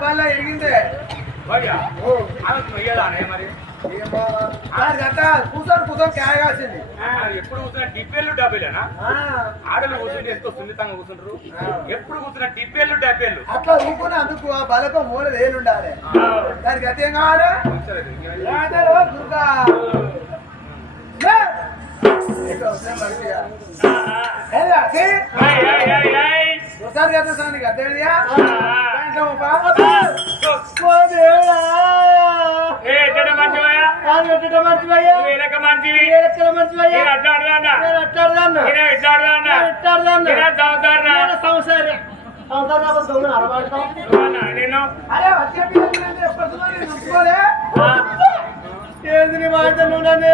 బాగా ఎరిగిందే కూర్చొని కూర్చొని క్యాయ కాసింది. ఎప్పుడు కూర్చున్న డిబ్బేళ్ళు డబ్బేలేనా? ఆడలు కూర్చుంటే ఎంతో సున్నితంగా కూర్చుంటారు. ఎప్పుడు కూర్చున్న డిబ్బేళ్ళు డబ్బేళ్ళు అట్లా ఊపుకుని అందుకు ఆ బలకం మూల వేలు ఉండాలి. దానికి గతి ఏం కావాలి? దుర్గా ఒకసారి గతానికి అద్దెడియా ఏంది నీ మాట నువ్వు నన్ను